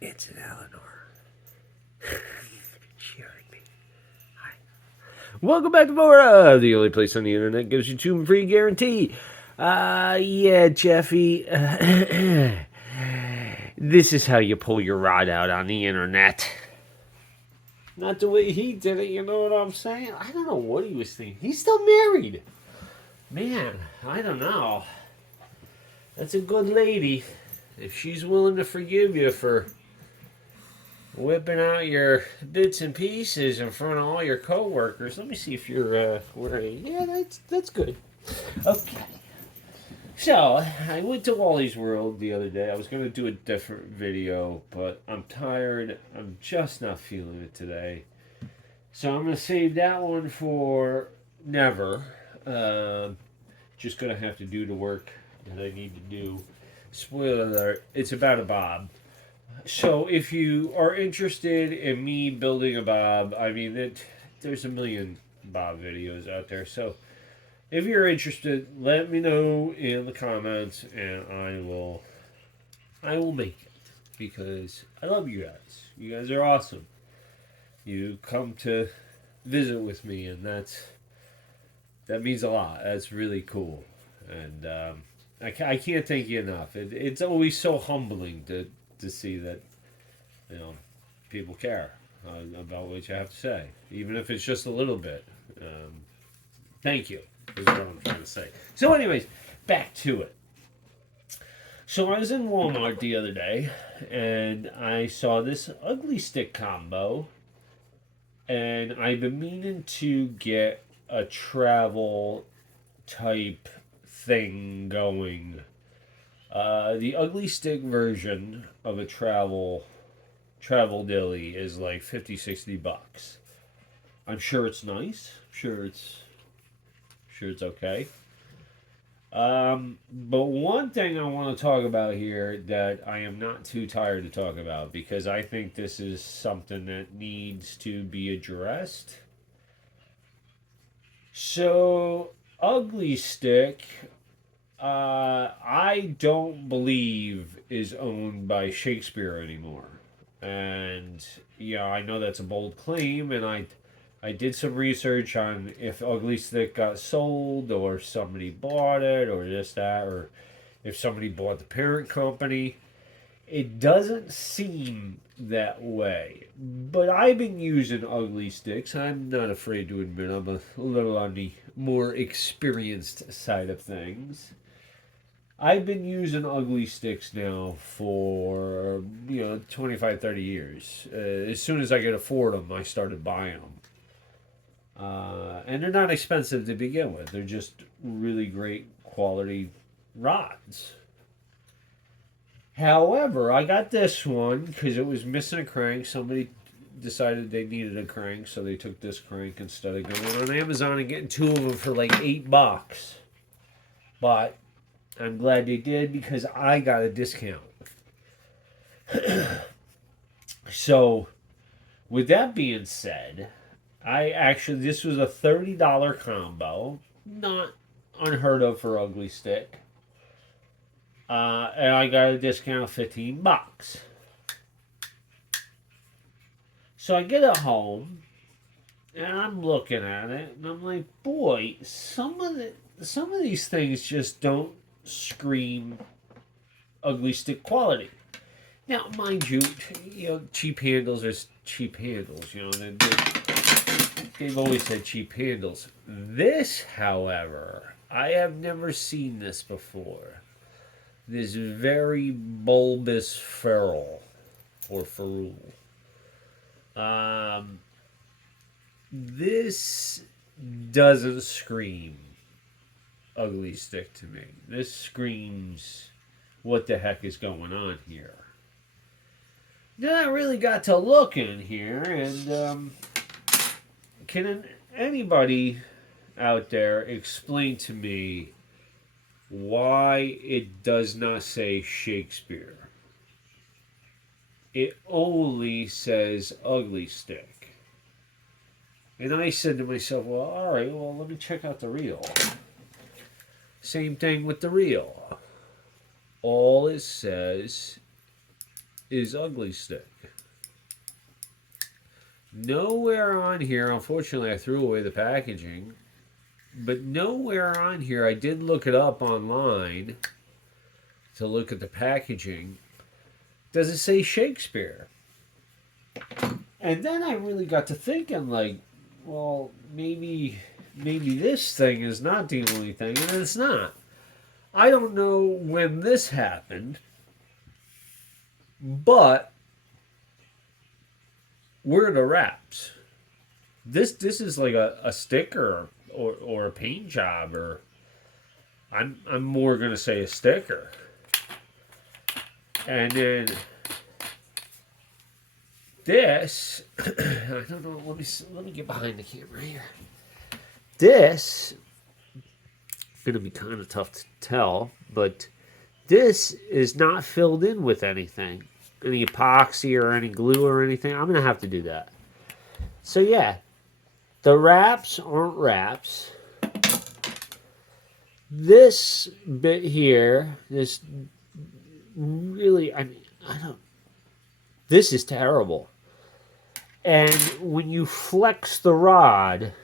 It's an Eleanor. She heard me. Hi. Welcome back to Florida, the only place on the internet gives you 2 free guarantee. Yeah, Jeffy. This is how you pull your rod out on the internet. Not the way he did it, you know what I'm saying? I don't know what he was thinking. He's still married. Man, I don't know. That's a good lady. If she's willing to forgive you for whipping out your bits and pieces in front of all your coworkers. Let me see if you're wearing. Yeah, that's good. Okay. So I went to Wally's World the other day. I was gonna do a different video, but I'm tired. I'm just not feeling it today. So I'm gonna save that one for never. Just gonna have to do the work that I need to do. Spoiler alert: it's about a bob. So if you are interested in me building a bob, I mean, there's a million bob videos out there. So if you're interested, let me know in the comments, and I will make it because I love you guys. You guys are awesome. You come to visit with me, and that means a lot. That's really cool, and I can't thank you enough. It's always so humbling to see that you know people care about what you have to say, even if it's just a little bit. Thank you. Is what I'm trying to say. So, anyways, back to it. So I was in Walmart the other day, and I saw this ugly stick combo, and I've been meaning to get a travel type thing going. The ugly stick version of a travel dilly is like 50-60 bucks. I'm sure it's nice. Sure it's okay. But one thing I want to talk about here that I am not too tired to talk about because I think this is something that needs to be addressed. So, Ugly Stick, I don't believe is owned by Shakespeare anymore. And, yeah, I know that's a bold claim, and I did some research on if Ugly Stick got sold or somebody bought it or this, that, or if somebody bought the parent company. It doesn't seem that way. But I've been using Ugly Sticks. I'm not afraid to admit I'm a little on the more experienced side of things. I've been using Ugly Sticks now for, 25, 30 years. As soon as I could afford them, I started buying them. And they're not expensive to begin with. They're just really great quality rods. However, I got this one because it was missing a crank. Somebody decided they needed a crank, so they took this crank instead of going on Amazon and getting 2 of them for like $8. But I'm glad they did because I got a discount. So, with that being said, this was a $30 combo, not unheard of for Ugly Stick. And I got a discount of $15. So I get it home, and I'm looking at it, and I'm like, boy, some of these things just don't scream Ugly Stick quality. Now, mind you, cheap handles are cheap handles. They've always said cheap handles. This, however, I have never seen this before. This very bulbous ferrule or ferrule. This doesn't scream Ugly Stick to me. This screams, what the heck is going on here? Then I really got to look in here, and can anybody out there explain to me why it does not say Shakespeare? It only says Ugly Stick. And I said to myself, well, all right, well, let me check out the reel. Same thing with the reel. All it says is Ugly Stik. Nowhere on here, unfortunately, I threw away the packaging, but nowhere on here, I did look it up online to look at the packaging. Does it say Shakespeare? And then I really got to thinking, like, well, maybe this thing is not the only thing, and it's not. I don't know when this happened, but where are the wraps? This is like a sticker or a paint job, or I'm more gonna say a sticker. And then this, I don't know. Let me get behind the camera here. This gonna be kind of tough to tell, but this is not filled in with anything, any epoxy or any glue or anything. I'm gonna have to do that. So yeah, the wraps aren't wraps. This bit here, this really, I mean, I don't. This is terrible. And when you flex the rod,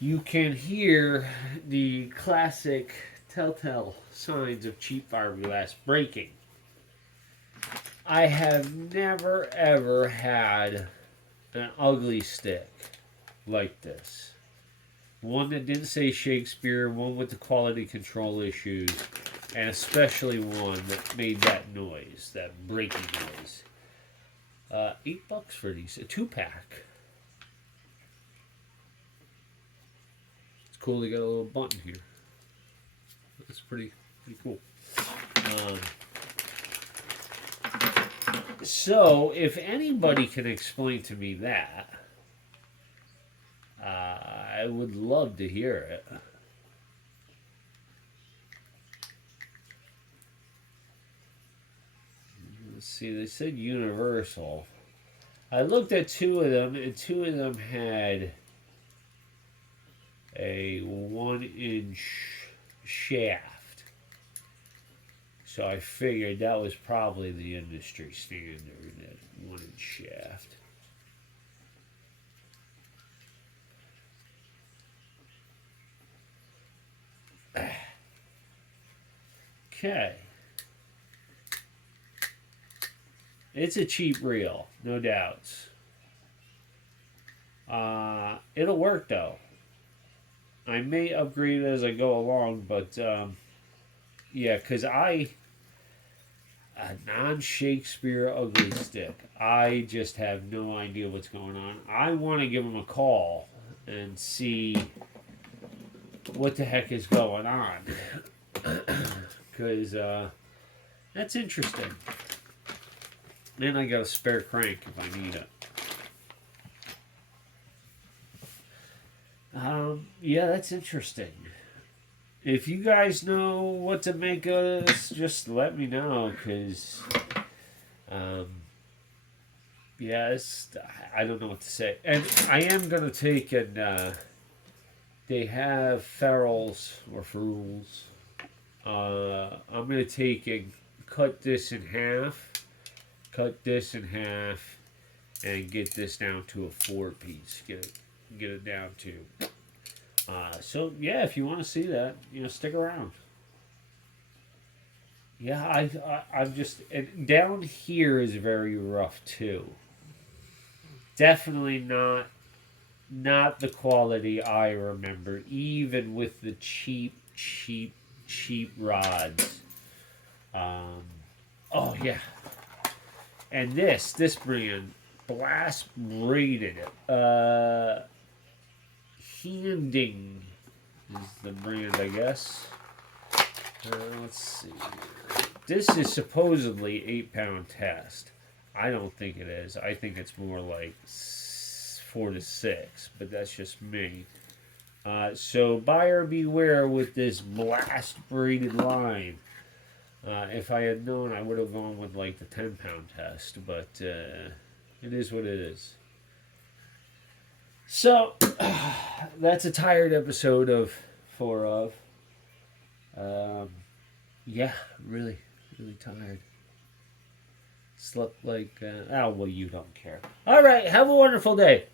you can hear the classic telltale signs of cheap fiberglass breaking. I have never ever had an Ugly Stik like this. One that didn't say Shakespeare, one with the quality control issues, and especially one that made that noise, that breaking noise. $8 for these, a 2-pack. It's cool. They got a little button here. That's pretty cool. So, if anybody can explain to me that, I would love to hear it. Let's see, they said Universal. I looked at two of them, and two of them had a 1-inch shaft. So I figured that was probably the industry standard, that 1-inch shaft. Okay. It's a cheap reel, no doubts. It'll work though. I may upgrade it as I go along, but yeah, because a non-Shakespeare Ugly Stik, I just have no idea what's going on. I want to give them a call and see what the heck is going on, because that's interesting. Then I got a spare crank if I need it. Yeah, that's interesting. If you guys know what to make of this, just let me know, because, yeah, I don't know what to say. And I am going to take and, they have ferrules or ferrules. I'm going to take and cut this in half. Cut this in half and get this down to a 4-piece. Get it down to. So yeah, if you want to see that, stick around. Yeah, I'm just, and down here is very rough too. Definitely not the quality I remember, even with the cheap rods. Oh yeah. And this brand, Blast Braided, Handing is the brand, I guess. Let's see. This is supposedly 8-pound test. I don't think it is. I think it's more like 4 to 6, but that's just me. So buyer beware with this Blast Braided line. If I had known, I would have gone with like the 10-pound test, but it is what it is. So that's a tired episode of 4 of. Yeah, really tired. Slept like, oh, well, you don't care. All right, have a wonderful day.